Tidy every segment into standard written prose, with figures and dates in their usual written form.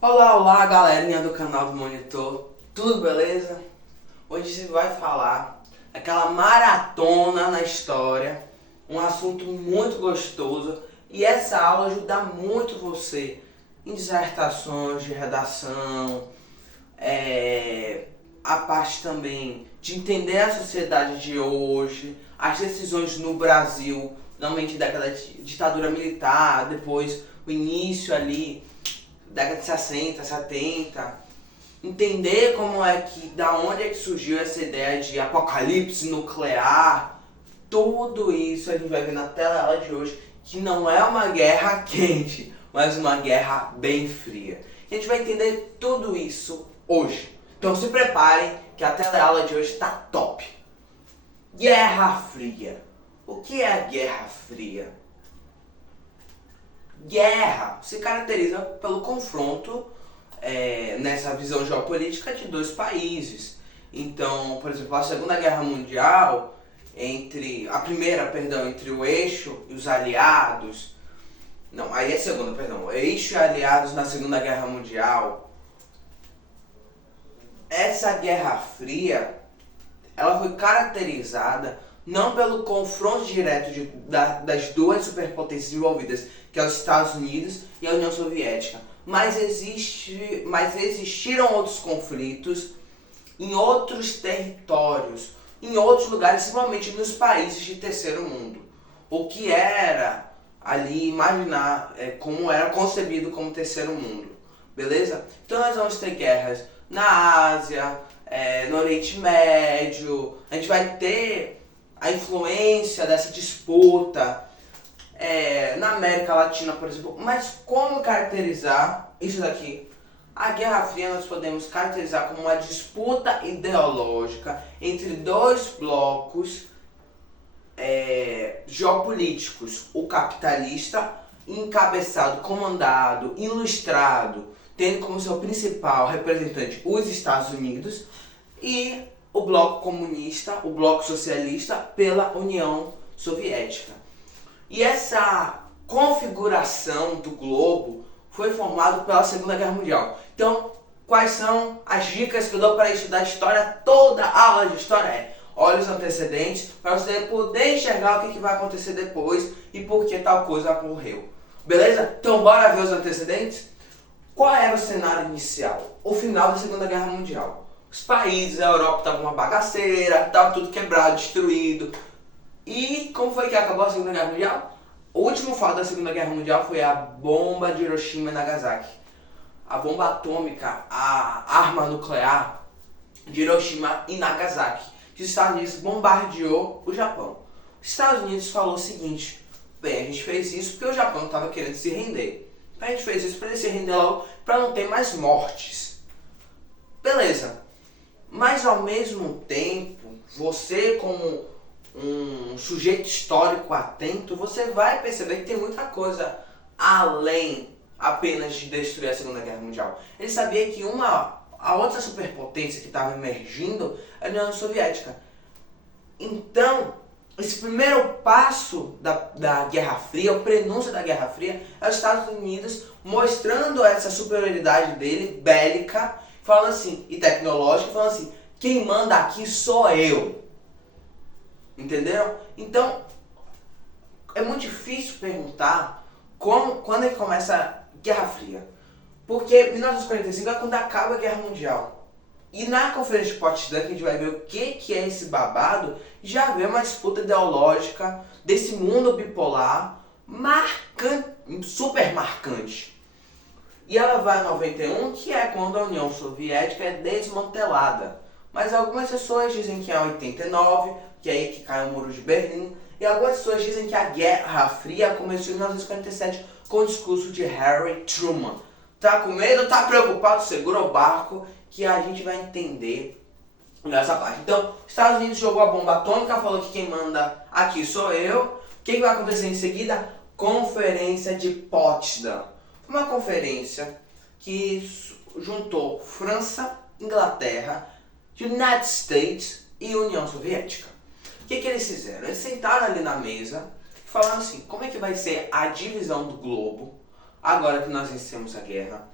Olá, olá, galerinha do canal do Monitor, tudo beleza? Hoje você vai falar aquela maratona na história, um assunto muito gostoso, e essa aula ajuda muito você em dissertações de redação, a parte também de entender a sociedade de hoje, as decisões no Brasil, normalmente década de ditadura militar, depois o início ali década de 60, 70, entender como é que, da onde é que surgiu essa ideia de apocalipse nuclear, tudo isso a gente vai ver na tela de hoje, que não é uma guerra quente, mas uma guerra bem fria. E a gente vai entender tudo isso hoje. Então se preparem que a tela de hoje está top. Guerra Fria. O que é a Guerra Fria? Guerra se caracteriza pelo confronto nessa visão geopolítica de dois países. Então, por exemplo, a Segunda Guerra Mundial, entre o eixo e os aliados. Não, aí é segunda, perdão. O eixo e aliados na Segunda Guerra Mundial. Essa Guerra Fria, ela foi caracterizada não pelo confronto direto das duas superpotências envolvidas, que é os Estados Unidos e a União Soviética, mas existiram outros conflitos em outros territórios, em outros lugares, principalmente nos países de terceiro mundo. O que era ali, imaginar como era concebido como terceiro mundo, beleza? Então nós vamos ter guerras na Ásia, no Oriente Médio, a gente vai ter a influência dessa disputa na América Latina, por exemplo. Mas como caracterizar isso daqui? A Guerra Fria nós podemos caracterizar como uma disputa ideológica entre dois blocos geopolíticos. O capitalista, encabeçado, comandado, ilustrado, tendo como seu principal representante os Estados Unidos, e o bloco comunista, o bloco socialista, pela União Soviética. E essa configuração do globo foi formada pela Segunda Guerra Mundial. Então, quais são as dicas que eu dou para estudar história? Toda aula de história olha os antecedentes para você poder enxergar o que vai acontecer depois e por que tal coisa ocorreu. Beleza? Então, bora ver os antecedentes? Qual era o cenário inicial? O final da Segunda Guerra Mundial. Os países, a Europa estava uma bagaceira, estava tudo quebrado, destruído. E como foi que acabou a Segunda Guerra Mundial? O último fato da Segunda Guerra Mundial foi a bomba de Hiroshima e Nagasaki. A bomba atômica, a arma nuclear de Hiroshima e Nagasaki, que os Estados Unidos bombardeou o Japão. Os Estados Unidos falou o seguinte: bem, a gente fez isso porque o Japão estava querendo se render. A gente fez isso para ele se render logo, para não ter mais mortes. Beleza. Mas ao mesmo tempo, você como um sujeito histórico atento, você vai perceber que tem muita coisa além apenas de destruir a Segunda Guerra Mundial. Ele sabia que a outra superpotência que estava emergindo era a União Soviética. Então, esse primeiro passo da Guerra Fria, o prenúncio da Guerra Fria, é os Estados Unidos mostrando essa superioridade dele, bélica, falando assim, e tecnológica, falando assim: quem manda aqui sou eu. Entenderam? Então, é muito difícil perguntar quando é que começa a Guerra Fria. Porque 1945 é quando acaba a Guerra Mundial. E na conferência de Potsdam, que a gente vai ver o que é esse babado, já vê uma disputa ideológica desse mundo bipolar super marcante. E ela vai em 91, que é quando a União Soviética é desmantelada. Mas algumas pessoas dizem que é 89, que é aí que cai o Muro de Berlim. E algumas pessoas dizem que a Guerra Fria começou em 1947 com o discurso de Harry Truman. Tá com medo? Tá preocupado? Segura o barco que a gente vai entender nessa parte. Então, os Estados Unidos jogou a bomba atômica, falou que quem manda aqui sou eu. O que vai acontecer em seguida? Conferência de Potsdam. Uma conferência que juntou França, Inglaterra, United States e União Soviética. O que eles fizeram? Eles sentaram ali na mesa e falaram assim: como é que vai ser a divisão do globo agora que nós vencemos a guerra?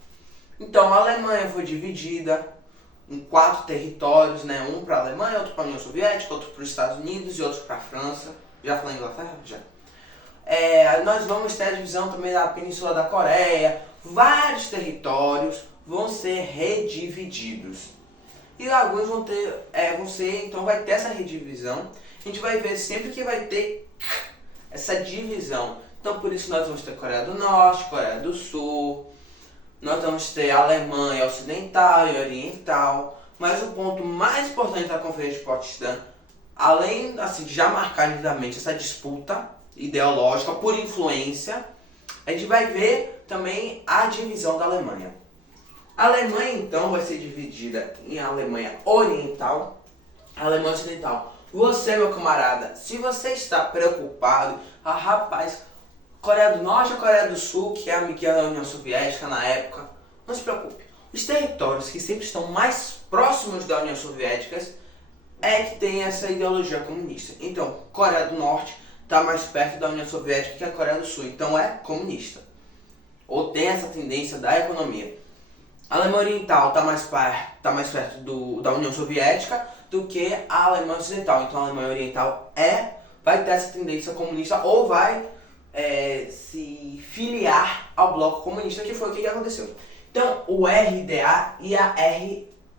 Então a Alemanha foi dividida em 4 territórios, né? Um para a Alemanha, outro para a União Soviética, outro para os Estados Unidos e outro para a França. Já falei Inglaterra? Já. Nós vamos ter a divisão também da Península da Coreia. Vários territórios vão ser redivididos. E alguns então vai ter essa redivisão. A gente vai ver sempre que vai ter essa divisão. Então por isso nós vamos ter Coreia do Norte, Coreia do Sul, nós vamos ter Alemanha Ocidental e Oriental. Mas o ponto mais importante da Conferência de Potsdam, além assim, de já marcar nitidamente essa disputa ideológica por influência, a gente vai ver também a divisão da Alemanha. A Alemanha então vai ser dividida em Alemanha Oriental e Alemanha Ocidental. Você, meu camarada, se você está preocupado, rapaz, Coreia do Norte ou Coreia do Sul, que é a amiguinha da União Soviética na época, não se preocupe. Os territórios que sempre estão mais próximos da União Soviética é que tem essa ideologia comunista. Então, Coreia do Norte está mais perto da União Soviética que a Coreia do Sul, então é comunista. Ou tem essa tendência da economia. A Alemanha Oriental está mais perto da União Soviética do que a Alemanha Ocidental. Então a Alemanha Oriental vai ter essa tendência comunista ou vai se filiar ao bloco comunista, que foi o que aconteceu. Então o RDA e a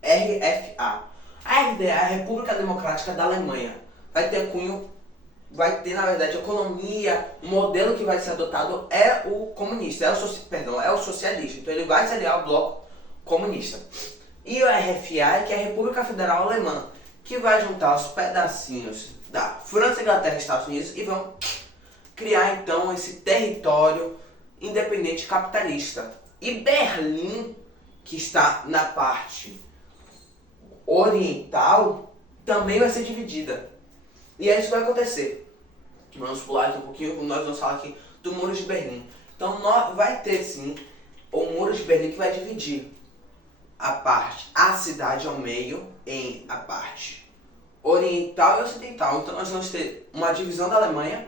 RFA. A RDA é a República Democrática da Alemanha. Vai ter na verdade economia, o modelo que vai ser adotado é o comunista, é o socialista. Então ele vai se aliar ao bloco comunista. E o RFA, que é a República Federal Alemã, que vai juntar os pedacinhos da França, Inglaterra e Estados Unidos e vão criar então esse território independente capitalista. E Berlim, que está na parte oriental, também vai ser dividida. E é isso que vai acontecer. Vamos pular aqui um pouquinho, nós vamos falar aqui do Muro de Berlim. Então vai ter sim o Muro de Berlim, que vai dividir a cidade ao meio em a parte oriental e ocidental. Então nós vamos ter uma divisão da Alemanha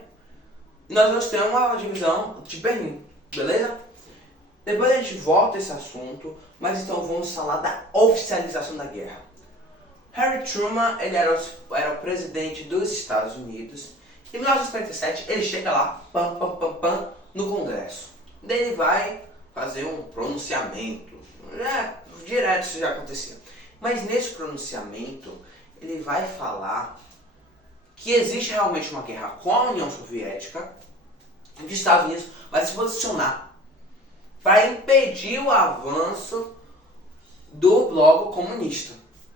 e nós vamos ter uma divisão de Berlim, beleza? Depois a gente volta a esse assunto, mas então vamos falar da oficialização da guerra. Harry Truman, ele era o presidente dos Estados Unidos. Em 1947 ele chega lá, no Congresso. Daí ele vai fazer um pronunciamento. Direto isso já acontecia. Mas nesse pronunciamento ele vai falar que existe realmente uma guerra com a União Soviética e os Estados Unidos vai se posicionar para impedir o avanço do bloco comunista.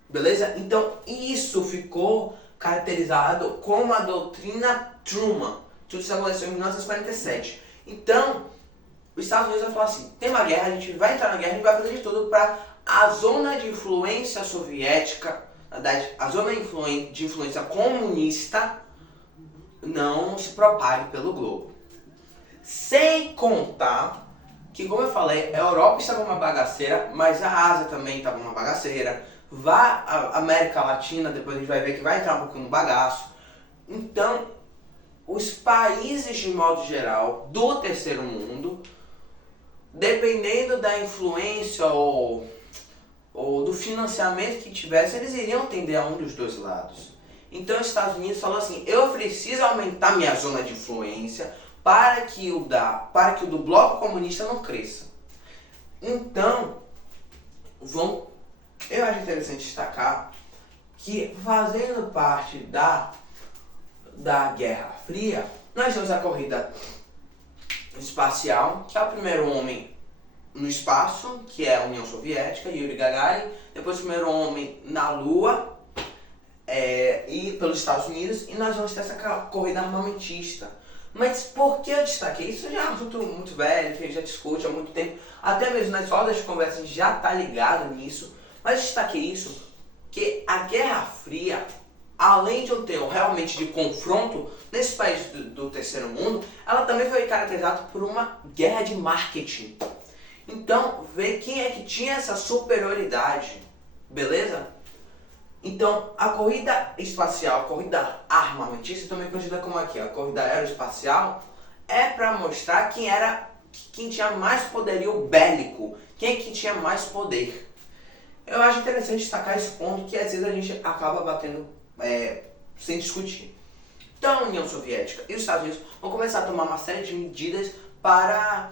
Beleza? Então isso ficou caracterizado como a doutrina Truman. Tudo isso aconteceu em 1947. Então, os Estados Unidos vai falar assim, tem uma guerra, a gente vai entrar na guerra, a gente vai fazer de tudo para a zona de influência soviética, na verdade, a zona de influência comunista não se propague pelo globo. Sem contar que, como eu falei, a Europa estava uma bagaceira, mas a Ásia também estava uma bagaceira. A América Latina, depois a gente vai ver que vai entrar um pouquinho no bagaço. Então, os países de modo geral do terceiro mundo, dependendo da influência ou do financiamento que tivesse, eles iriam tender a um dos dois lados. Então os Estados Unidos falou assim, eu preciso aumentar minha zona de influência para que o do bloco comunista não cresça. Então, eu acho interessante destacar que, fazendo parte da Guerra Fria, nós temos a corrida espacial, que é o primeiro homem no espaço, que é a União Soviética, Yuri Gagarin, depois o primeiro homem na Lua, e pelos Estados Unidos, e nós vamos ter essa corrida armamentista. Mas por que eu destaquei? Isso já é um assunto muito velho, que a gente já discute há muito tempo, até mesmo nas rodas de conversa a gente já está ligado nisso, mas eu destaquei isso, que a Guerra Fria, além de um termo realmente de confronto nesse país do terceiro mundo, ela também foi caracterizada por uma guerra de marketing. Então, ver quem é que tinha essa superioridade, beleza? Então, a corrida espacial, a corrida armamentista, também conhecida como aqui, a corrida aeroespacial, é para mostrar quem era quem tinha mais poderio bélico, quem é que tinha mais poder. Eu acho interessante destacar esse ponto que às vezes a gente acaba batendo sem discutir. Então a União Soviética e os Estados Unidos vão começar a tomar uma série de medidas para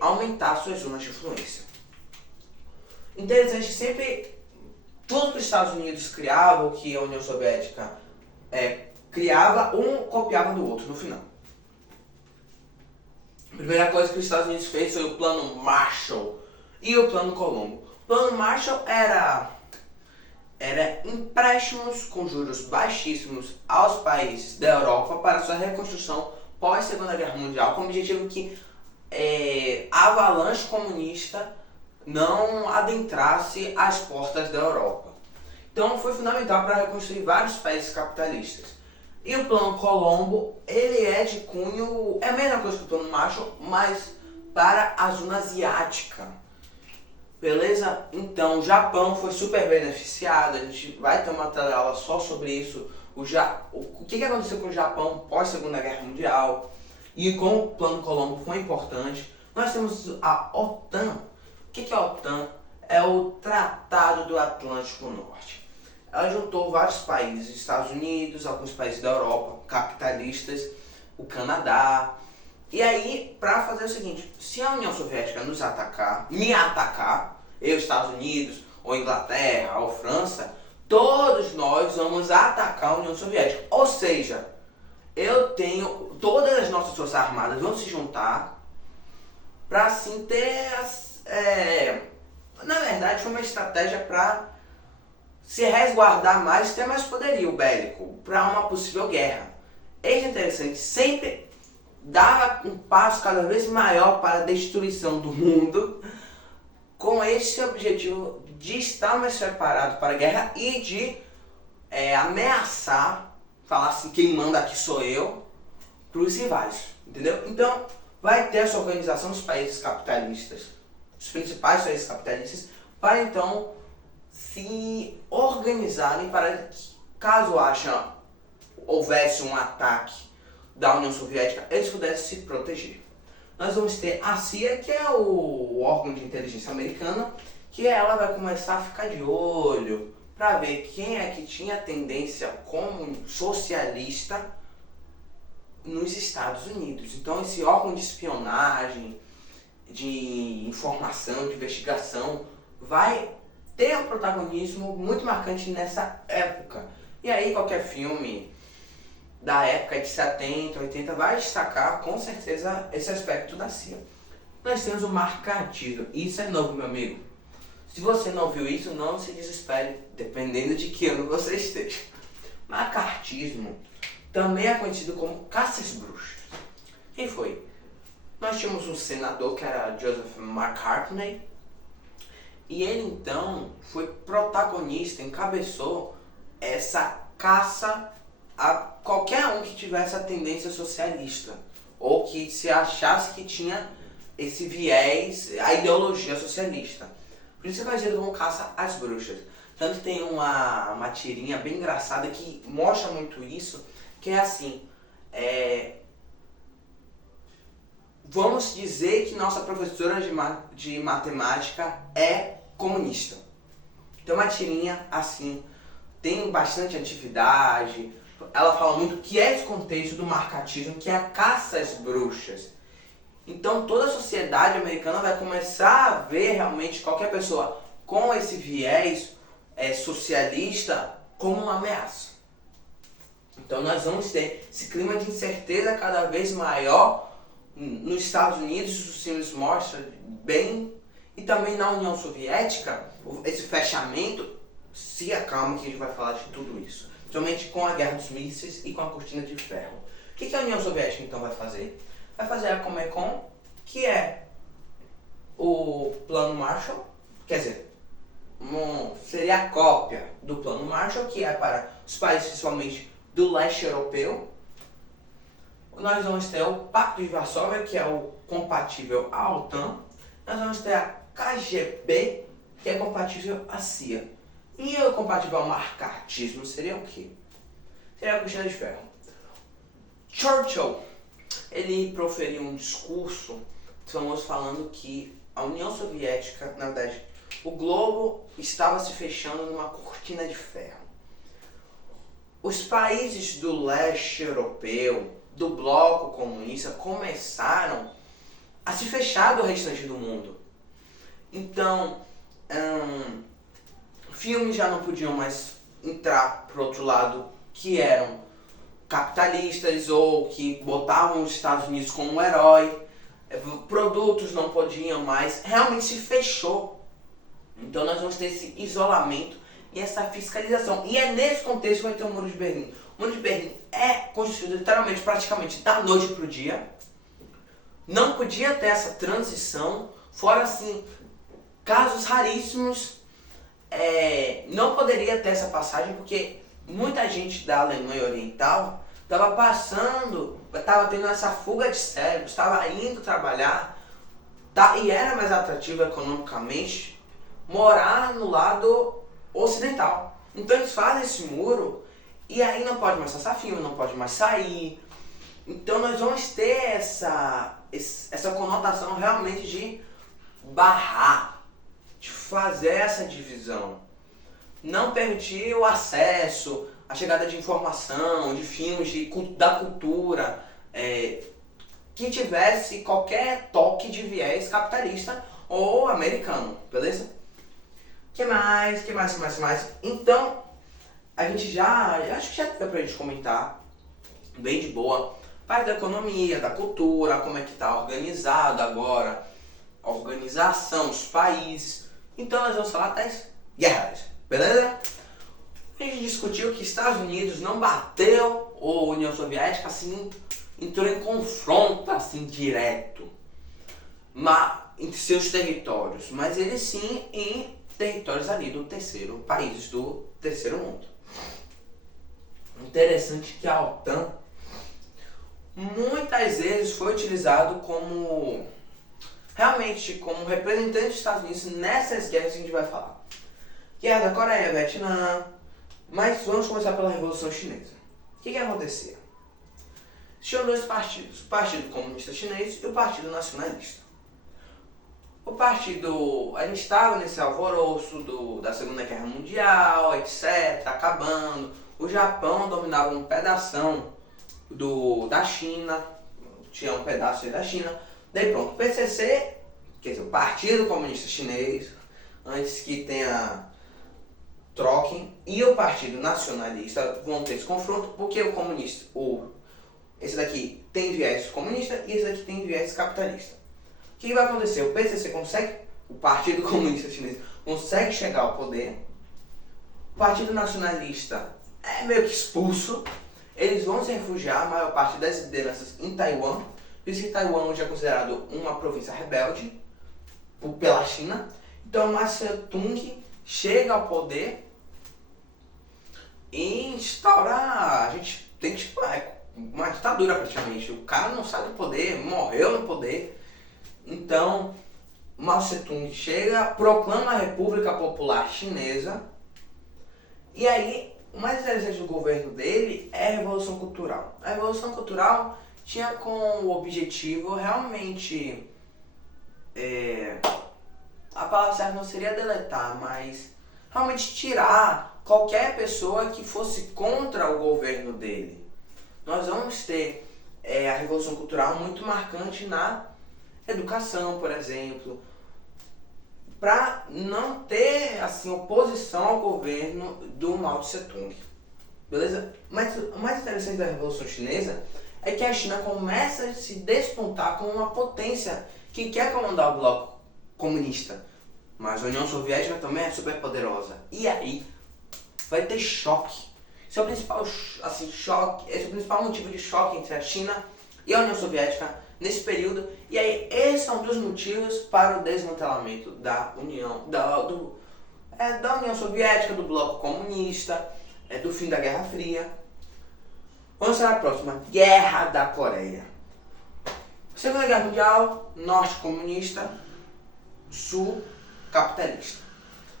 aumentar suas zonas de influência. Interessante, sempre tudo que os Estados Unidos criavam, que a União Soviética criava, um copiava do outro no final. A primeira coisa que os Estados Unidos fez foi o Plano Marshall e o Plano Colombo. O Plano Marshall era empréstimos com juros baixíssimos aos países da Europa para sua reconstrução pós-Segunda Guerra Mundial, com o objetivo que a avalanche comunista não adentrasse as portas da Europa. Então foi fundamental para reconstruir vários países capitalistas. E o Plano Colombo, ele é de cunho, é a mesma coisa que o Plano Marshall, mas para a zona asiática. Beleza? Então o Japão foi super beneficiado, a gente vai ter uma aula só sobre isso. O que aconteceu com o Japão pós-Segunda Guerra Mundial e com o Plano Colombo foi importante. Nós temos a OTAN. O que é a OTAN? É o Tratado do Atlântico Norte. Ela juntou vários países, Estados Unidos, alguns países da Europa, capitalistas, o Canadá. E aí, para fazer o seguinte, se a União Soviética me atacar, eu, Estados Unidos, ou Inglaterra, ou França, todos nós vamos atacar a União Soviética. Ou seja, todas as nossas forças armadas vão se juntar para assim ter... na verdade, foi uma estratégia para se resguardar mais e ter mais poderio bélico para uma possível guerra. É interessante, sempre dava um passo cada vez maior para a destruição do mundo, com esse objetivo de estar mais preparado para a guerra e de ameaçar, falar assim, quem manda aqui sou eu, para os rivais, entendeu? Então, vai ter essa organização dos países capitalistas, os principais países capitalistas, para então se organizarem para que, caso houvesse um ataque da União Soviética, eles pudessem se proteger. Nós vamos ter a CIA, que é o órgão de inteligência americana, que ela vai começar a ficar de olho para ver quem é que tinha tendência como socialista nos Estados Unidos. Então esse órgão de espionagem, de informação, de investigação, vai ter um protagonismo muito marcante nessa época. E aí qualquer filme da época de 70, 80 vai destacar com certeza esse aspecto da CIA. Nós temos o marcatismo. Isso é novo, meu amigo. Se você não viu isso, não se desespere, dependendo de que ano você esteja. Macartismo também é conhecido como caça às bruxas. Quem foi? Nós tínhamos um senador que era Joseph McCartney, e ele então foi protagonista, encabeçou essa caça a qualquer um que tivesse a tendência socialista, ou que se achasse que tinha esse viés, a ideologia socialista. Por isso que é conhecido como caça às bruxas. Tanto tem uma tirinha bem engraçada que mostra muito isso, que é assim, vamos dizer que nossa professora de matemática é comunista. Tem uma tirinha assim, tem bastante atividade, ela fala muito que é esse contexto do marcatismo, que é a caça às bruxas. Então toda a sociedade americana vai começar a ver realmente qualquer pessoa com esse viés socialista como uma ameaça. Então nós vamos ter esse clima de incerteza cada vez maior nos Estados Unidos, os filmes mostram bem, e também na União Soviética, esse fechamento, se acalma que a gente vai falar de tudo isso. Principalmente com a Guerra dos Mísseis e com a Cortina de Ferro. O que a União Soviética então vai fazer? Vai fazer a Comecon, que é o Plano Marshall, quer dizer, seria a cópia do Plano Marshall, que é para os países principalmente do leste europeu. Nós vamos ter o Pacto de Varsóvia, que é o compatível à OTAN. Nós vamos ter a KGB, que é compatível à CIA. E o compatível ao marcatismo seria o quê? Seria a Cortina de Ferro. Churchill ele proferiu um discurso famoso falando que a União Soviética, na verdade, o globo estava se fechando numa cortina de ferro. Os países do leste europeu, do bloco comunista, começaram a se fechar do restante do mundo. Então, filmes já não podiam mais entrar pro outro lado, que eram capitalistas ou que botavam os Estados Unidos como um herói. Produtos não podiam mais, realmente se fechou. Então nós vamos ter esse isolamento e essa fiscalização. E é nesse contexto que vai ter o Muro de Berlim. O Muro de Berlim é construído literalmente, praticamente da noite pro dia. Não podia ter essa transição, fora assim, casos raríssimos, não poderia ter essa passagem, porque muita gente da Alemanha Oriental estava passando, estava tendo essa fuga de cérebros, estava indo trabalhar, e era mais atrativo economicamente morar no lado ocidental. Então eles fazem esse muro e aí não pode mais passar filme, não pode mais sair. Então nós vamos ter essa conotação realmente de barrar, de fazer essa divisão. Não permitir o acesso, a chegada de informação, de filmes, da cultura, que tivesse qualquer toque de viés capitalista ou americano, beleza? Que mais? Então, a gente acho que já deu pra gente comentar, bem de boa, parte da economia, da cultura, como é que tá organizado agora, a organização dos países. Então nós vamos falar das guerras, beleza? A gente discutiu que Estados Unidos não bateu a União Soviética, assim, entrou em confronto, assim, direto, em seus territórios, mas ele sim em territórios ali do países do terceiro mundo. Interessante que a OTAN muitas vezes foi utilizado realmente como representante dos Estados Unidos nessas guerras que a gente vai falar. Guerra da Coreia, Vietnã, mas vamos começar pela Revolução Chinesa. O que acontecia? Tinham dois partidos, o Partido Comunista Chinês e o Partido Nacionalista. O partido, a gente estava nesse alvoroço da Segunda Guerra Mundial, etc., acabando. O Japão dominava um pedação da China, tinha um pedaço aí da China. Daí pronto, o PCC, quer dizer, o Partido Comunista Chinês, antes que tenha troquem, e o Partido Nacionalista vão ter esse confronto, porque o comunista, esse daqui tem viés comunista e esse daqui tem viés capitalista. O que vai acontecer? O PCC o Partido Comunista Chinês consegue chegar ao poder, o Partido Nacionalista é meio que expulso, eles vão se refugiar, a maior parte das lideranças em Taiwan, por isso que Taiwan hoje é considerado uma província rebelde pela China. Então Mao Tse-tung chega ao poder e instaura, a gente tem que uma ditadura praticamente. O cara não sai do poder, morreu no poder. Então Mao Tse-tung chega, proclama a República Popular Chinesa, e aí o mais interessante do governo dele é a Revolução Cultural. A Revolução Cultural tinha como objetivo realmente, a palavra certa não seria deletar, mas realmente tirar qualquer pessoa que fosse contra o governo dele. Nós vamos ter a Revolução Cultural muito marcante na educação, por exemplo, para não ter assim oposição ao governo do Mao Tse-tung, beleza? Mas o mais interessante da Revolução Chinesa é que a China começa a se despontar como uma potência que quer comandar o bloco comunista, mas a União Soviética também é super poderosa. E aí vai ter choque. Esse é o principal choque, esse é o principal motivo de choque entre a China e a União Soviética nesse período. E aí esse é um dos motivos para o desmantelamento da União Soviética, do bloco comunista, do fim da Guerra Fria. Vamos para a próxima, Guerra da Coreia. Segunda Guerra Mundial, Norte comunista, Sul capitalista.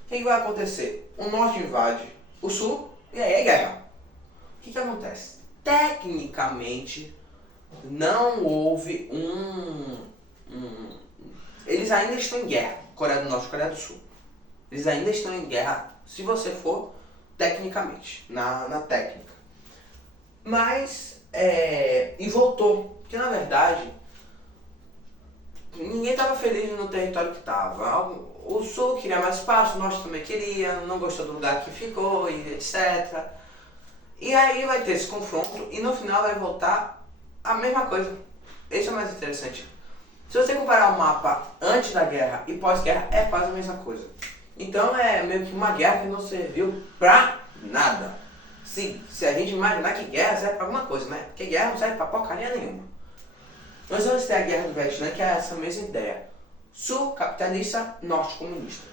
O que vai acontecer? O Norte invade o Sul e aí é guerra. O que acontece? Tecnicamente, não houve eles ainda estão em guerra, Coreia do Norte e Coreia do Sul. Eles ainda estão em guerra, se você for tecnicamente, na técnica. Mas, e voltou, porque na verdade, ninguém estava feliz no território que estava. O Sul queria mais espaço, o Norte também queria, não gostou do lugar que ficou, e etc. E aí vai ter esse confronto e no final vai voltar a mesma coisa. Esse é o mais interessante. Se você comparar o mapa antes da guerra e pós-guerra, é quase a mesma coisa. Então é meio que uma guerra que não serviu pra nada. Se a gente imaginar que guerra serve pra alguma coisa, né? Porque guerra não serve pra porcaria nenhuma. Nós vamos ter a guerra do Vietnã, que é essa mesma ideia. Sul capitalista, norte comunista.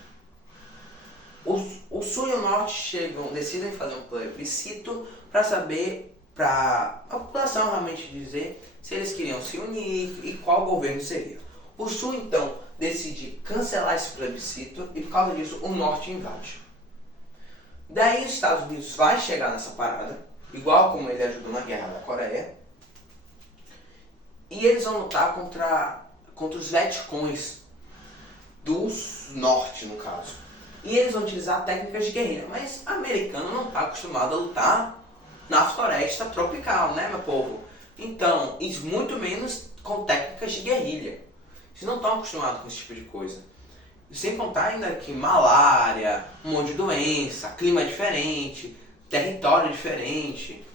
O Sul e o Norte decidem fazer um plebiscito para saber, para a população realmente dizer se eles queriam se unir e qual governo seria. O Sul então decide cancelar esse plebiscito e por causa disso o Norte invade. Daí os Estados Unidos vai chegar nessa parada, igual como ele ajudou na guerra da Coreia, e eles vão lutar contra os Vietcongs do Norte, no caso. E eles vão utilizar técnicas de guerrilha, mas americano não está acostumado a lutar na floresta tropical, né, meu povo? Então, e muito menos com técnicas de guerrilha. Eles não estão acostumados com esse tipo de coisa. Sem contar ainda que malária, um monte de doença, clima diferente, território diferente,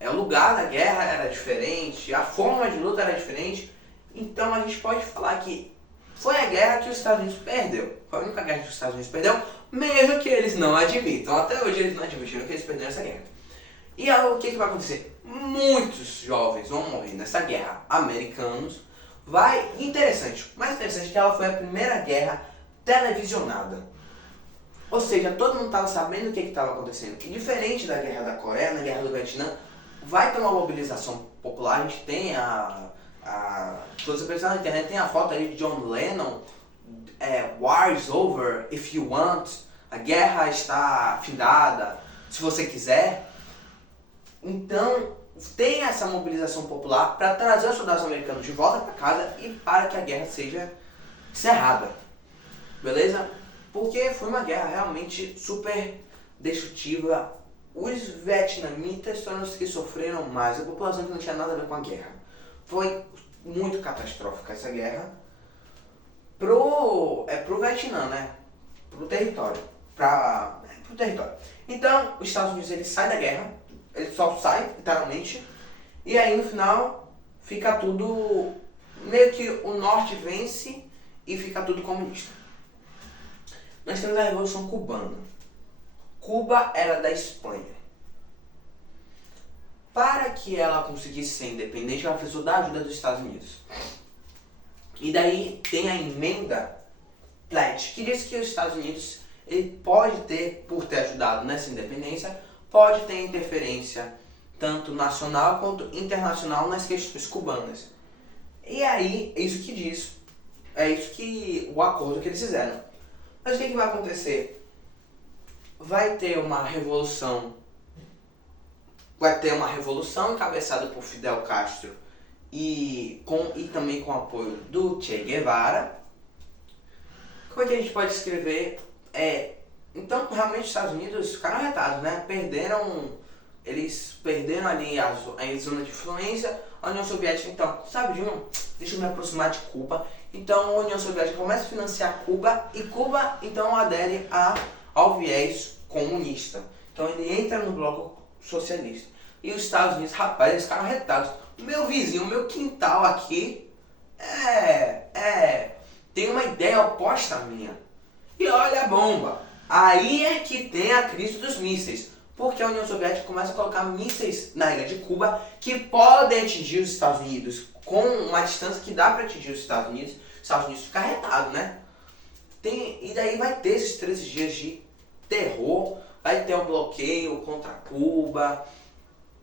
o lugar da guerra era diferente, a forma de luta era diferente. Então a gente pode falar que foi a guerra que os Estados Unidos perdeu. Foi a única guerra que os Estados Unidos perdeu, mesmo que eles não admitam. Até hoje eles não admitiram que eles perderam essa guerra. E aí, o que vai acontecer? Muitos jovens vão morrer nessa guerra, americanos. Interessante, o mais interessante é que ela foi a primeira guerra televisionada. Ou seja, todo mundo estava sabendo o que estava acontecendo. E diferente da guerra da Coreia, na guerra do Vietnã, vai ter uma mobilização popular. A gente tem se você pensar na internet, tem a foto aí de John Lennon, War is over if you want, a guerra está findada, se você quiser. Então, tem essa mobilização popular para trazer os soldados americanos de volta para casa e para que a guerra seja encerrada. Beleza? Porque foi uma guerra realmente super destrutiva. Os vietnamitas foram os que sofreram mais, a população que não tinha nada a ver com a guerra. Foi muito catastrófica essa guerra pro Vietnã, né? Pro território. Pro território. Então, os Estados Unidos ele sai da guerra, ele só sai, literalmente, e aí no final fica tudo, meio que o norte vence e fica tudo comunista. Nós temos a Revolução Cubana. Cuba era da Espanha. Para que ela conseguisse ser independente, ela precisou da ajuda dos Estados Unidos. E daí tem a emenda Platt, que diz que os Estados Unidos ele pode ter, por ter ajudado nessa independência, pode ter interferência tanto nacional quanto internacional nas questões cubanas. E aí, é isso que diz, é isso que o acordo que eles fizeram. Mas o que vai acontecer? Vai ter uma revolução encabeçada por Fidel Castro e também com o apoio do Che Guevara. Como é que a gente pode escrever? Então, realmente, os Estados Unidos ficaram arretados, né? Eles perderam ali a zona de influência. A União Soviética, então, deixa eu me aproximar de Cuba. Então, a União Soviética começa a financiar Cuba e Cuba, então, adere ao viés comunista. Então, ele entra no bloco socialista. E os Estados Unidos, rapaz, eles ficaram arretados. Meu vizinho, meu quintal aqui tem uma ideia oposta à minha. E olha a bomba. Aí é que tem a crise dos mísseis. Porque a União Soviética começa a colocar mísseis na ilha de Cuba que podem atingir os Estados Unidos com uma distância que dá para atingir os Estados Unidos. Os Estados Unidos ficam arretados, né? E daí vai ter esses 13 dias de terror, vai ter um bloqueio contra Cuba.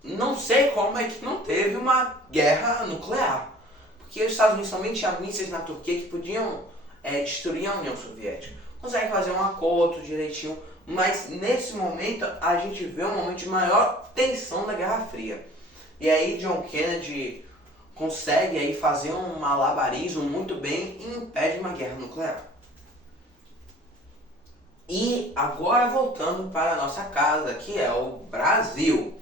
Não sei como é que não teve uma guerra nuclear. Porque os Estados Unidos também tinham mísseis na Turquia que podiam destruir a União Soviética. Consegue fazer um acordo direitinho, mas nesse momento a gente vê um momento de maior tensão da Guerra Fria. E aí John Kennedy consegue aí fazer um malabarismo muito bem e impede uma guerra nuclear. E agora voltando para a nossa casa, que é o Brasil.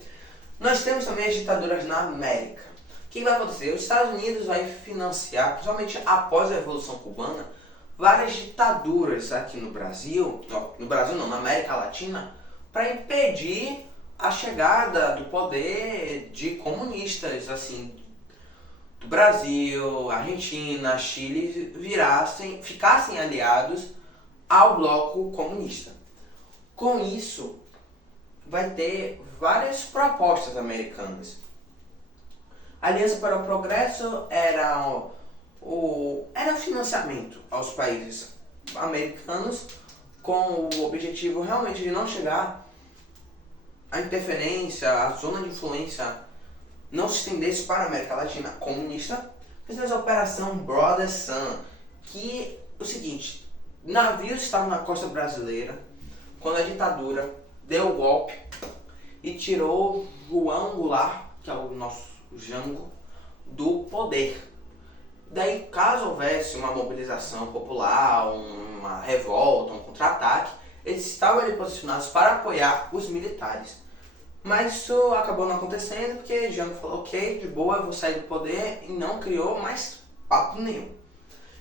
Nós temos também as ditaduras na América. O que vai acontecer? Os Estados Unidos vai financiar, principalmente após a Revolução Cubana, várias ditaduras aqui no Brasil, na América Latina, para impedir a chegada do poder de comunistas, assim, do Brasil, Argentina, Chile, ficassem aliados ao bloco comunista. Com isso, vai ter várias propostas americanas. A Aliança para o Progresso era o financiamento aos países americanos com o objetivo realmente de não chegar a interferência, a zona de influência não se estendesse para a América Latina comunista. Fizemos a Operação Brother Sun, que é o seguinte: navios estavam na costa brasileira quando a ditadura deu o golpe e tirou João Goulart, que é o nosso Jango, do poder. Daí, caso houvesse uma mobilização popular, uma revolta, um contra-ataque, eles estavam ali posicionados para apoiar os militares. Mas isso acabou não acontecendo porque Jango falou: ok, de boa, eu vou sair do poder, e não criou mais papo nenhum.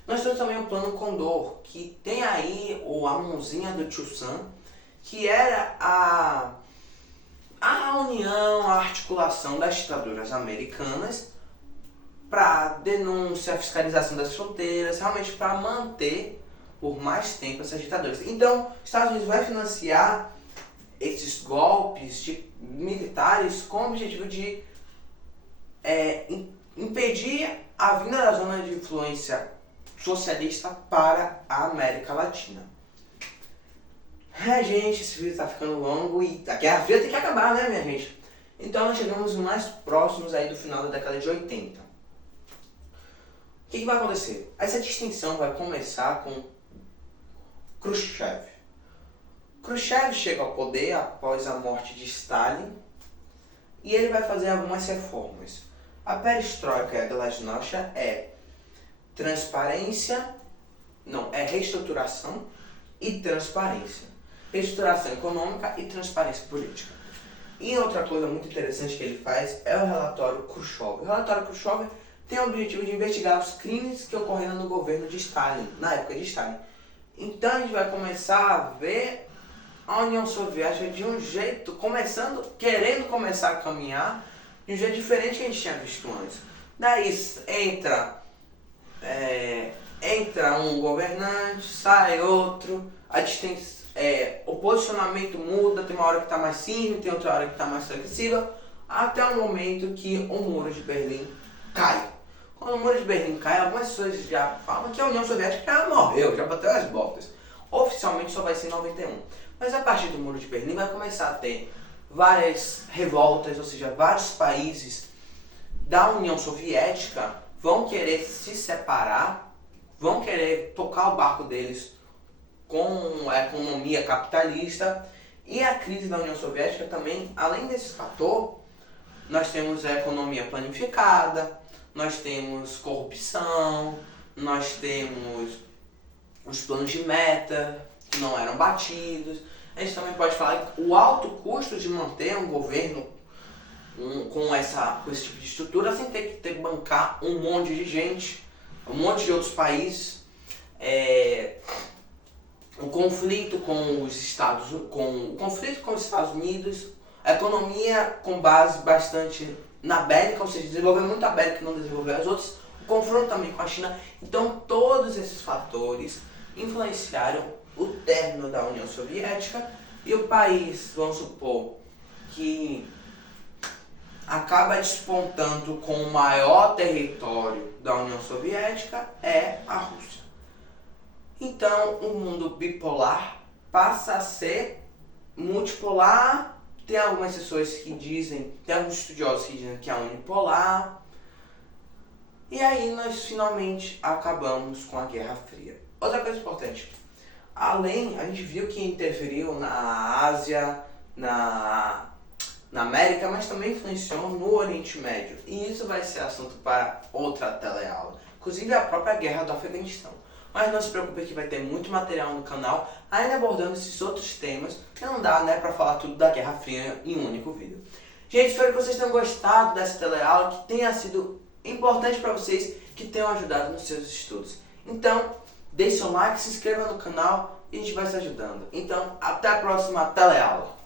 Nós temos também o Plano Condor, que tem aí a mãozinha do Tio Sam, que era a união, a articulação das ditaduras americanas para denúncia, fiscalização das fronteiras, realmente para manter por mais tempo essas ditaduras. Então, os Estados Unidos vai financiar esses golpes militares com o objetivo de impedir a vinda da zona de influência socialista para a América Latina. Gente, esse vídeo está ficando longo e a Guerra Fria tem que acabar, né, minha gente? Então nós chegamos mais próximos aí do final da década de 80. O que vai acontecer? Essa distinção vai começar com Khrushchev. Khrushchev chega ao poder após a morte de Stalin e ele vai fazer algumas reformas. A perestroika e a glasnost é reestruturação e transparência. Reestruturação econômica e transparência política. E outra coisa muito interessante que ele faz é o relatório Khrushchev. O relatório Khrushchev tem o objetivo de investigar os crimes que ocorreram no governo de Stalin, na época de Stalin. Então a gente vai começar a ver a União Soviética de um jeito, querendo começar a caminhar de um jeito diferente que a gente tinha visto antes. Daí entra um governante, sai outro, o posicionamento muda, tem uma hora que está mais firme, tem outra hora que está mais agressiva, até o momento que o Muro de Berlim cai. Quando o Muro de Berlim cai, algumas pessoas já falam que a União Soviética já morreu, já bateu as botas. Oficialmente só vai ser em 91. Mas a partir do Muro de Berlim vai começar a ter várias revoltas, ou seja, vários países da União Soviética vão querer se separar, vão querer tocar o barco deles com a economia capitalista. E a crise da União Soviética também, além desse fator, nós temos a economia planificada, nós temos corrupção, nós temos os planos de meta que não eram batidos. A gente também pode falar que o alto custo de manter um governo com esse tipo de estrutura, sem ter que bancar um monte de gente, um monte de outros países. O conflito com os Estados Unidos, a economia com base bastante na bélica, ou seja, desenvolveu muito a bélica e não desenvolveu as outras, o confronto também com a China. Então todos esses fatores influenciaram o término da União Soviética, e o país, vamos supor, que acaba despontando com o maior território da União Soviética é a Rússia. Então o mundo bipolar passa a ser multipolar. Tem algumas pessoas que dizem, tem alguns estudiosos que dizem que é unipolar. E aí nós finalmente acabamos com a Guerra Fria. Outra coisa importante, a gente viu que interferiu na Ásia, na na América, mas também influenciou no Oriente Médio. E isso vai ser assunto para outra teleaula, inclusive a própria guerra do Afeganistão. Mas não se preocupe que vai ter muito material no canal, ainda abordando esses outros temas, que não dá, né, para falar tudo da Guerra Fria em um único vídeo. Gente, espero que vocês tenham gostado dessa teleaula, que tenha sido importante para vocês, que tenham ajudado nos seus estudos. Então, deixe seu like, se inscreva no canal e a gente vai se ajudando. Então, até a próxima teleaula.